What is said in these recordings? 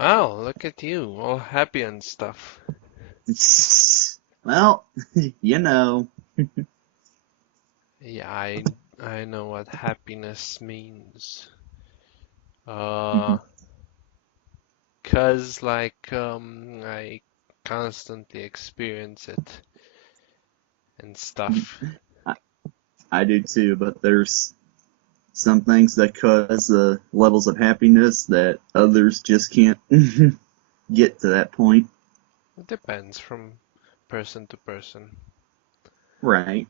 Oh, look at you, all happy and stuff. Well, you know. Yeah, I know what happiness means. Uh, 'Cause I constantly experience it and stuff. I, I do too, but there's some things that cause levels of happiness that others just can't get to that point. It depends from person to person. Right.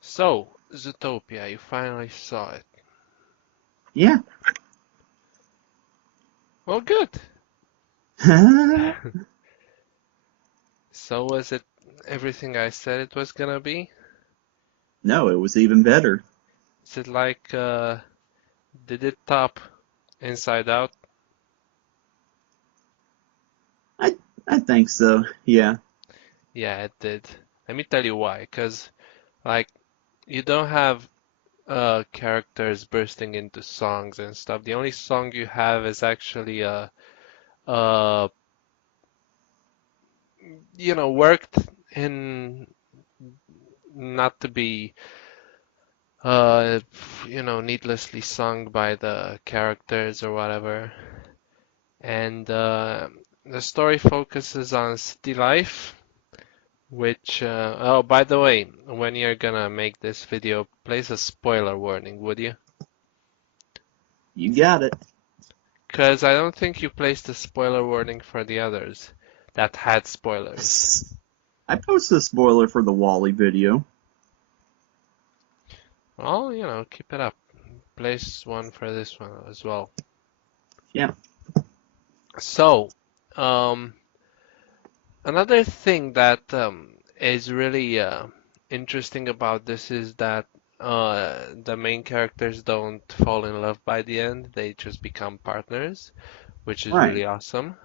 So, Zootopia, you finally saw it. Yeah. Well, good. So was it everything I said it was gonna be? No, it was even better. Is it did it top Inside Out? I I think so. Yeah. Yeah, it did. Let me tell you why. 'Cause like you don't have characters bursting into songs and stuff. The only song you have is actually uh worked in not to be uh needlessly sung by the characters or whatever. And the story focuses on city life, which oh, by the way, when you're gonna make this video, place a spoiler warning, would you? You got it. Because I don't think you placed a spoiler warning for the others that had spoilers. I posted a spoiler for the Wally video. Well, keep it up. Place one for this one as well. Yeah. So, um, another thing that is really interesting about this is that the main characters don't fall in love by the end. They just become partners, which is Right. really awesome.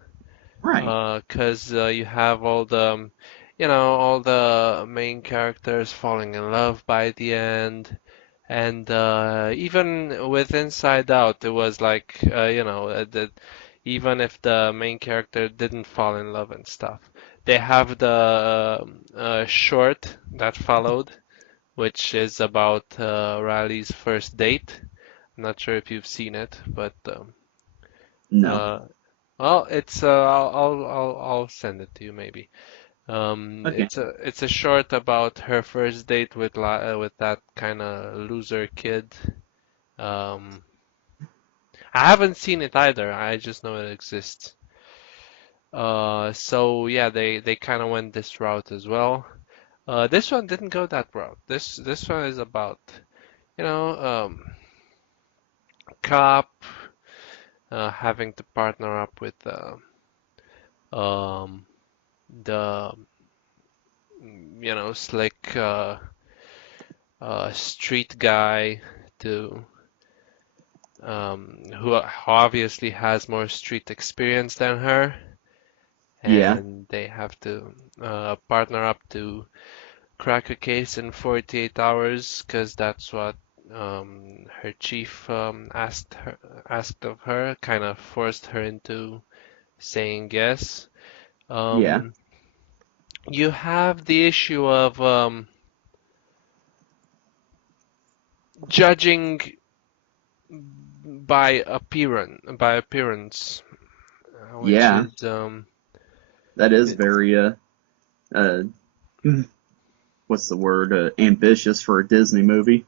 Right. 'Cause you have all the main characters falling in love by the end, and even with Inside Out, it was like that even if the main character didn't fall in love and stuff, they have the short that followed, which is about Riley's first date. I'm not sure if you've seen it, but No. uh, well, it's I'll send it to you maybe. Okay. It's a short about her first date with that kind of loser kid. Um, I haven't seen it either. I just know it exists. So yeah, they kind of went this route as well. This one didn't go that route. This one is about you know cop having to partner up with um the slick street guy to who obviously has more street experience than her, Yeah. and they have to partner up to crack a case in 48 hours because that's what her chief asked of her, kind of forced her into saying yes. Yeah. Um, you have the issue of judging by appearance, which Yeah. is That is it, very uh what's the word? Ambitious for a Disney movie.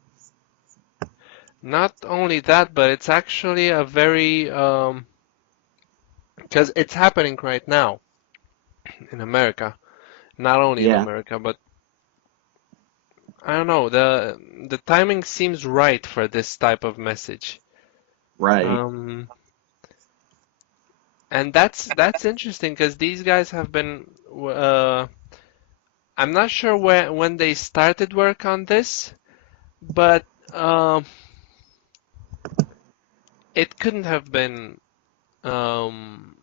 not only that, but it's actually a very because it's happening right now in America. Not only in Yeah. America, but I don't know, the timing seems right for this type of message. Right. Um, and that's interesting because these guys have been I'm not sure when they started work on this, but um, it couldn't have been um,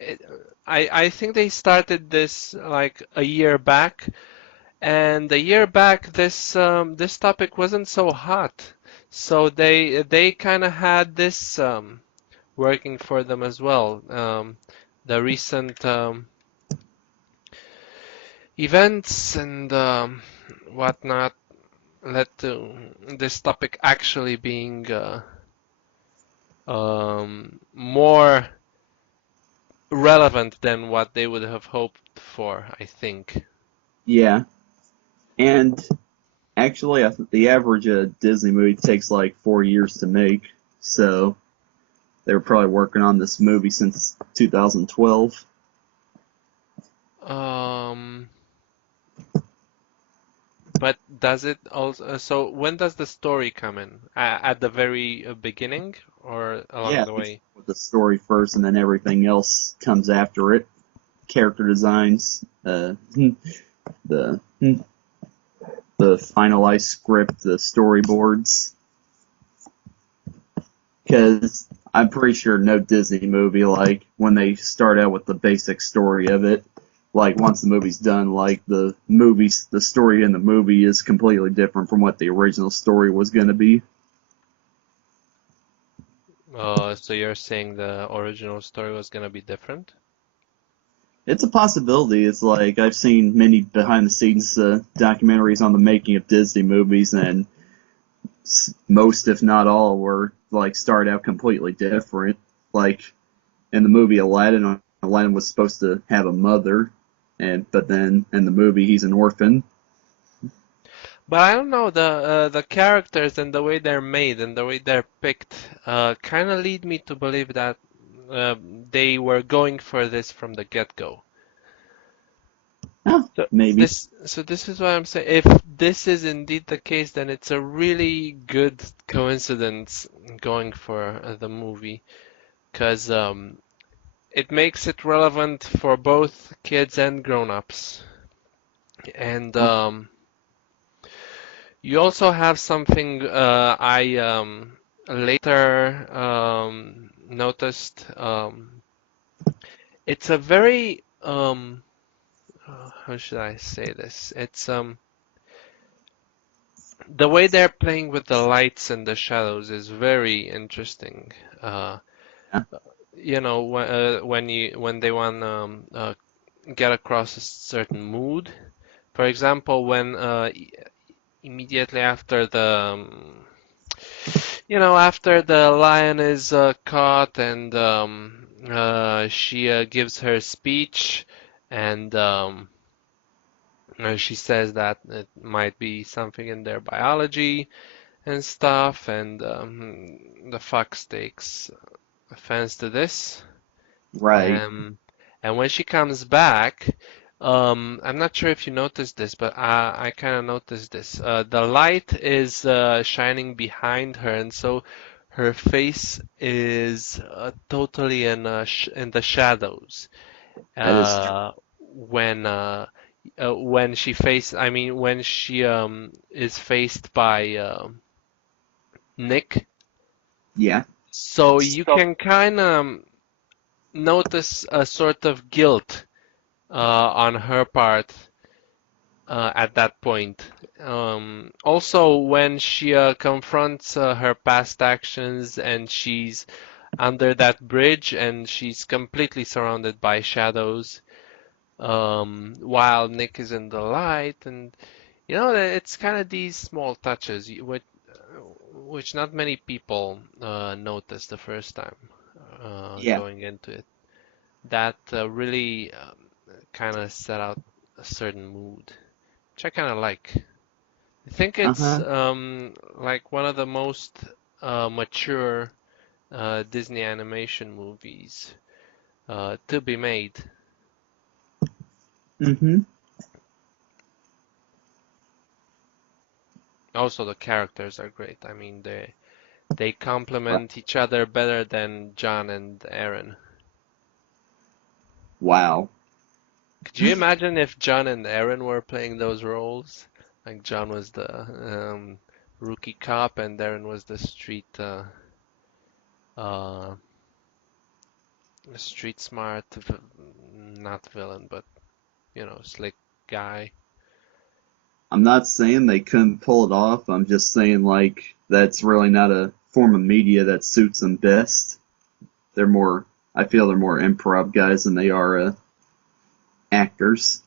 it, I think they started this like a year back, and a year back this topic wasn't so hot. So they kind of had this working for them as well. The recent events and whatnot led to this topic actually being more relevant than what they would have hoped for, I think. Yeah, and actually, I think the average Disney movie takes like 4 years to make, so they were probably working on this movie since 2012. Um, but does it also, so when does the story come in? At the very beginning or along Yeah, the they start way? with the story first, and then everything else comes after it. Character designs, the the finalized script, the storyboards. Because I'm pretty sure no Disney movie, like when they start out with the basic story of it, like once the movie's done, like the story in the movie is completely different from what the original story was going to be. So you're saying the original story was gonna be different? It's a possibility. It's like I've seen many behind the scenes documentaries on the making of Disney movies, and most, if not all, were like started out completely different. Like in the movie Aladdin, Aladdin was supposed to have a mother, and but then in the movie he's an orphan. But I don't know, the characters and the way they're made and the way they're picked kind of lead me to believe that uh, they were going for this from the get-go. Oh, So maybe. this is what I'm saying. If this is indeed the case, then it's a really good coincidence going for the movie, because it makes it relevant for both kids and grown-ups. And Uh, you also have something I later noticed. It's a very how should I say this? It's the way they're playing with the lights and the shadows is very interesting. Uh, yeah, when they want get across a certain mood. For example, when immediately after after the lion is caught and she gives her speech and she says that it might be something in their biology and stuff, and the fox takes offense to this. right. And when she comes back, I'm not sure if you noticed this, but I kind of noticed this. The light is shining behind her, and so her face is totally in the shadows. That is true. When she when she is faced by Nick, Yeah. so you can kind of notice a sort of guilt on her part at that point. Also, when she confronts her past actions and she's under that bridge and she's completely surrounded by shadows, while Nick is in the light, and it's kind of these small touches which not many people notice the first time Yeah. going into it. That really kind of set out a certain mood, which I kind of like. I think Uh it's huh. like one of the most mature Disney animation movies to be made. Mm-hmm. Also, the characters are great. I mean, they Right. complement each other better than John and Aaron. Wow. Could you imagine if John and Aaron were playing those roles? Like John was the rookie cop and Aaron was the uh, street smart, not villain, but slick guy. I'm not saying they couldn't pull it off. I'm just saying like that's really not a form of media that suits them best. they're more. I feel they're more improv guys than they are actors.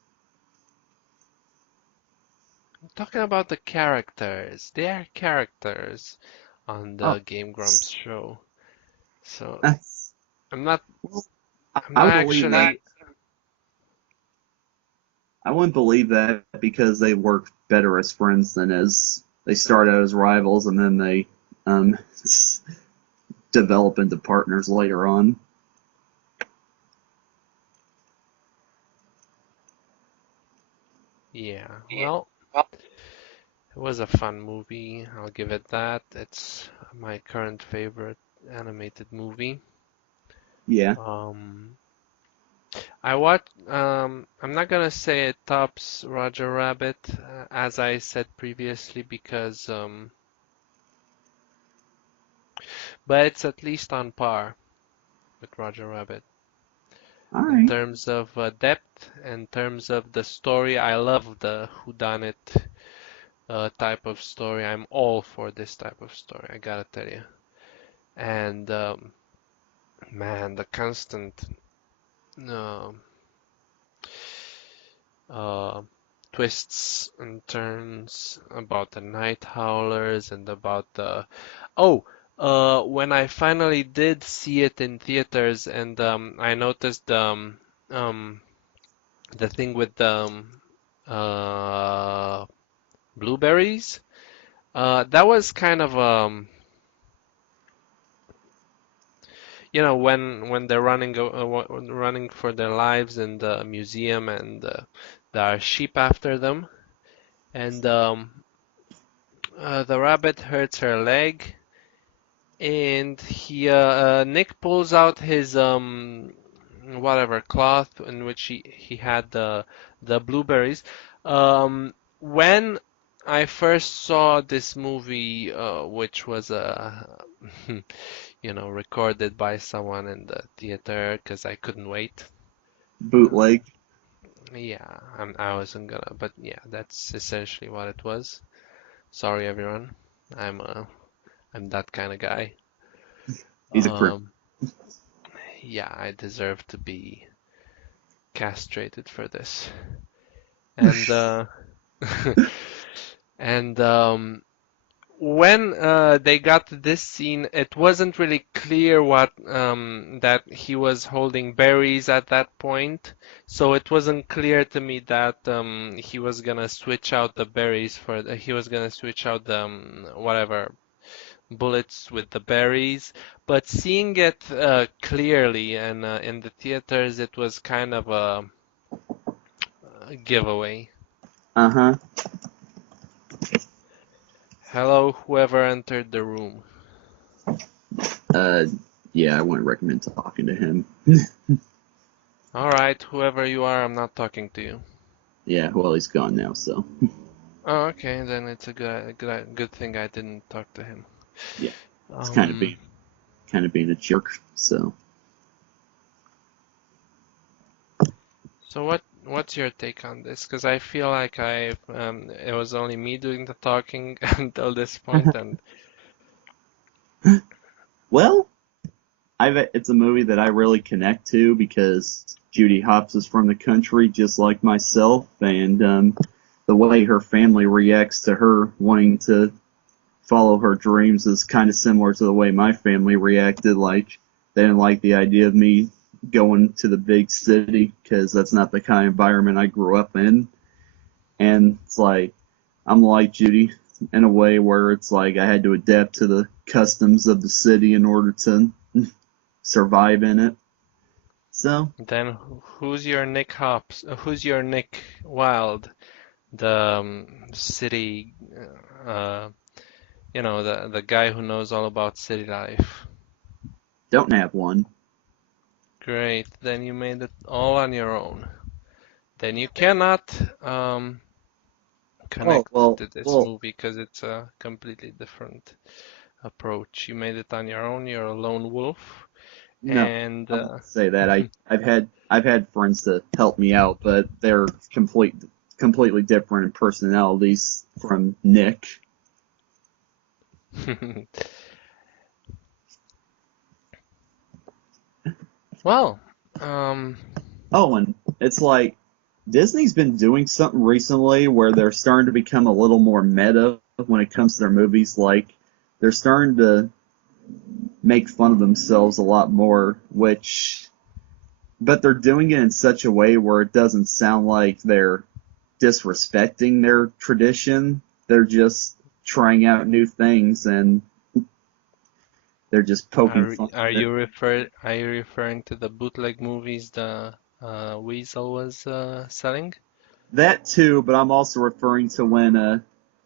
I'm talking about the characters. They are characters on Oh, the Game Grumps that's, show. So that's I'm not well, I'm I not would believe that. actually. I wouldn't believe that because they work better as friends than as they start out as rivals and then they um, develop into partners later on. Yeah, well, it was a fun movie. I'll give it that. It's my current favorite animated movie. Yeah. Um, I watch. I'm not gonna say it tops Roger Rabbit, as I said previously, because but it's at least on par with Roger Rabbit All in right. terms of depth, in terms of the story. I love the whodunit type of story. I'm all for this type of story. I gotta tell you. And man, the constant uh, uh, twists and turns about the night howlers and about the oh when I finally did see it in theaters and I noticed um the thing with the uh blueberries that was kind of when they're running for their lives in the museum and there are sheep after them and the rabbit hurts her leg, and Nick pulls out his whatever cloth in which he had the blueberries. When I first saw this movie, which was recorded by someone in the theater because I couldn't wait. Um, Bootleg. yeah, I wasn't gonna, but yeah, that's essentially what it was. Sorry, everyone. I'm uh, I'm that kind of guy. He's a criminal. Um, yeah, I deserve to be castrated for this. And and when they got to this scene, it wasn't really clear what that he was holding berries at that point. So it wasn't clear to me that he was gonna switch out the berries he was gonna switch out the whatever bullets with the berries, but seeing it clearly and in the theaters, it was kind of a giveaway. Uh-huh. Hello, whoever entered the room. Uh, yeah, I wouldn't recommend talking to him. All right, whoever you are, I'm not talking to you. Yeah, well, he's gone now, so Oh, okay, then it's a good thing I didn't talk to him. yeah, it's Um, kind of being a jerk. So, so what's your take on this? Because I feel like it was only me doing the talking until this point, and well, it's a movie that I really connect to because Judy Hopps is from the country, just like myself, and the way her family reacts to her wanting to follow her dreams is kind of similar to the way my family reacted. Like, they didn't like the idea of me going to the big city because that's not the kind of environment I grew up in. And it's like, I'm like Judy in a way where it's like I had to adapt to the customs of the city in order to survive in it. So, then who's your Nick Hops? Who's your Nick Wilde? The city, uh, the guy who knows all about city life. don't have one. Great, then you made it all on your own. Then you cannot Oh, connect to this well, movie because it's a completely different approach. You made it on your own. You're a lone wolf, no, and I wouldn't say that. I've had friends to help me out, but they're completely different in personalities from Nick. Well, um, Oh, and it's like Disney's been doing something recently where they're starting to become a little more meta when it comes to their movies. Like they're starting to make fun of themselves a lot more, which but they're doing it in such a way where it doesn't sound like they're disrespecting their tradition. They're just trying out new things and they're just poking fun at it. are you referring to the bootleg movies the Weasel was selling? That too, but I'm also referring to when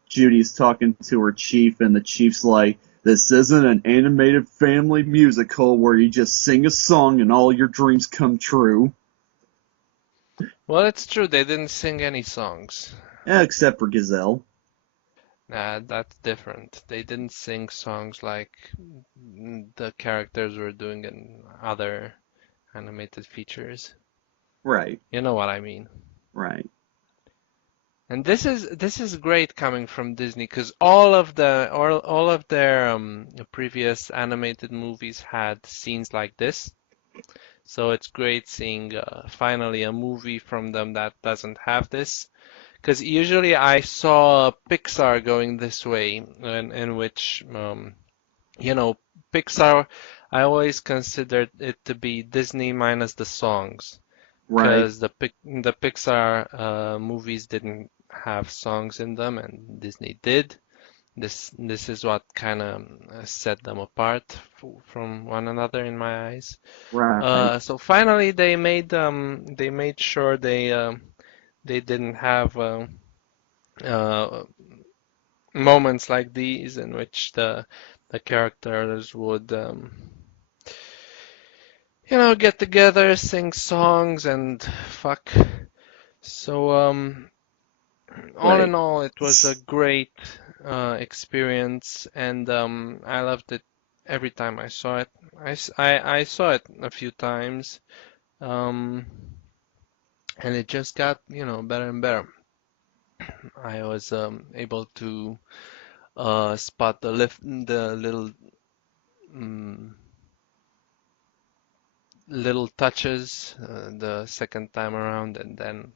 Judy's talking to her chief and the chief's like, "This isn't an animated family musical where you just sing a song and all your dreams come true." Well, it's true, they didn't sing any songs. Except for Gazelle. Nah, that's different. They didn't sing songs like the characters were doing in other animated features. Right, You know what I mean. right, And this is great coming from Disney because all of their previous animated movies had scenes like this. So it's great seeing finally a movie from them that doesn't have this. Because usually I saw Pixar going this way, in which you know, Pixar, I always considered it to be Disney minus the songs, right, because the Pixar movies didn't have songs in them, and Disney did. This is what kind of set them apart from one another in my eyes. right, So finally, they made sure they didn't have uh, moments like these in which the characters would get together, sing songs, and fuck. So, all right. in all, it was a great experience, and I loved it every time I saw it. I saw it a few times, um, and it just got, better and better. I was able to spot the mm, little touches the second time around, and then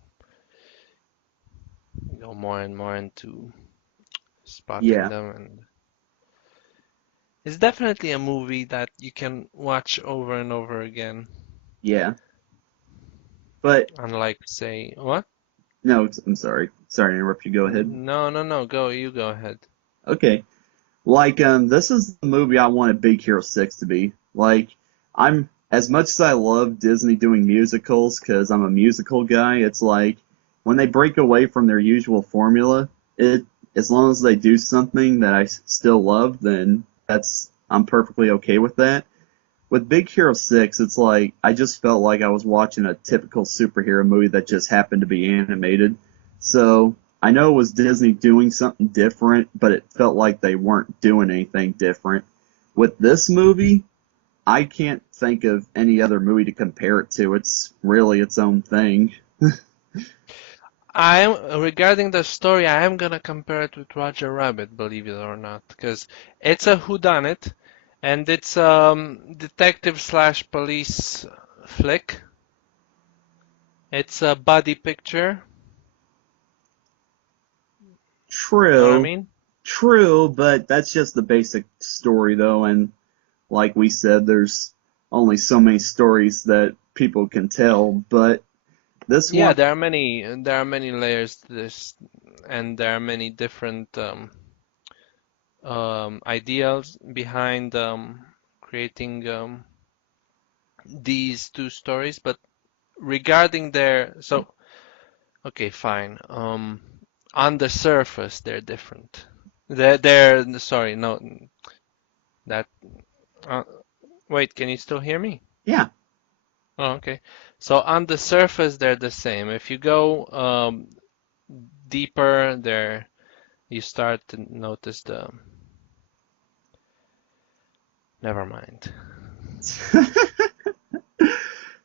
go more and more into spotting Yeah, them. And it's definitely a movie that you can watch over and over again. yeah. But Unlike, say, what? no, I'm sorry. Sorry to interrupt you. Go ahead. No, no, no. You go ahead. Okay. Like, this is the movie I wanted Big Hero 6 to be. Like, I'm, as much as I love Disney doing musicals, because I'm a musical guy, it's like, when they break away from their usual formula, as long as they do something that I still love, then I'm perfectly okay with that. With Big Hero 6, it's like, I just felt like I was watching a typical superhero movie that just happened to be animated. So, I know it was Disney doing something different, but it felt like they weren't doing anything different. With this movie, I can't think of any other movie to compare it to. It's really its own thing. I am regarding the story. I am gonna compare it with Roger Rabbit, believe it or not, because it's a whodunit, and it's detective slash police flick. It's a body picture. Know what I True, mean? true, but that's just the basic story, though, and like we said, there's only so many stories that people can tell, but this Yeah, one, there are many layers to this, and there are many different ideals behind creating these two stories. But regarding okay, fine. On the surface, they're different. Sorry, no, that. Uh, wait, can you still hear me? yeah, Oh, okay. So on the surface, they're the same. If you go deeper, you start to notice the. Never mind.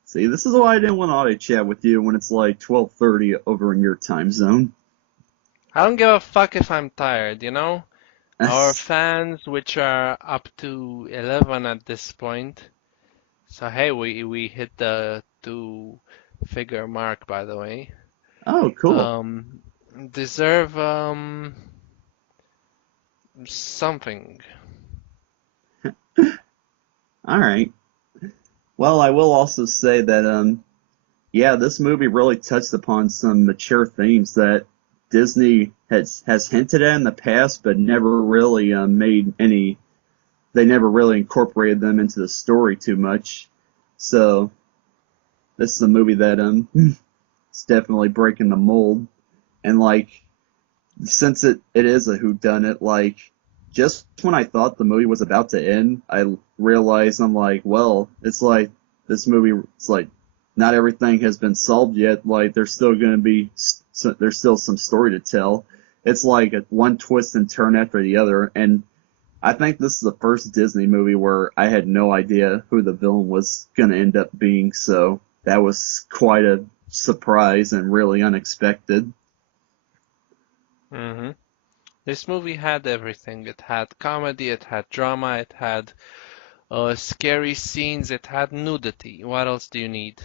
See, this is why I didn't want to audio chat with you when it's like 12:30 over in your time zone. I don't give a fuck if I'm tired. Our fans, which are up to 11 at this point, So hey, we hit the two-figure mark, by the way. Oh, cool. Um, deserve something. All right. Well, I will also say that yeah, this movie really touched upon some mature themes that Disney has hinted at in the past, but never really made any. They never really incorporated them into the story too much. So this is a movie that it's definitely breaking the mold. And like since it is a whodunit, like just when I thought the movie was about to end, I realized I'm like, well, it's like this movie. It's like not everything has been solved yet. Like there's still going to be there's still some story to tell. It's like a one twist and turn after the other, and I think this is the first Disney movie where I had no idea who the villain was going to end up being. So that was quite a surprise and really unexpected. hmm This movie had everything. It had comedy, it had drama, it had scary scenes, it had nudity. What else do you need?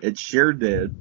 It sure did.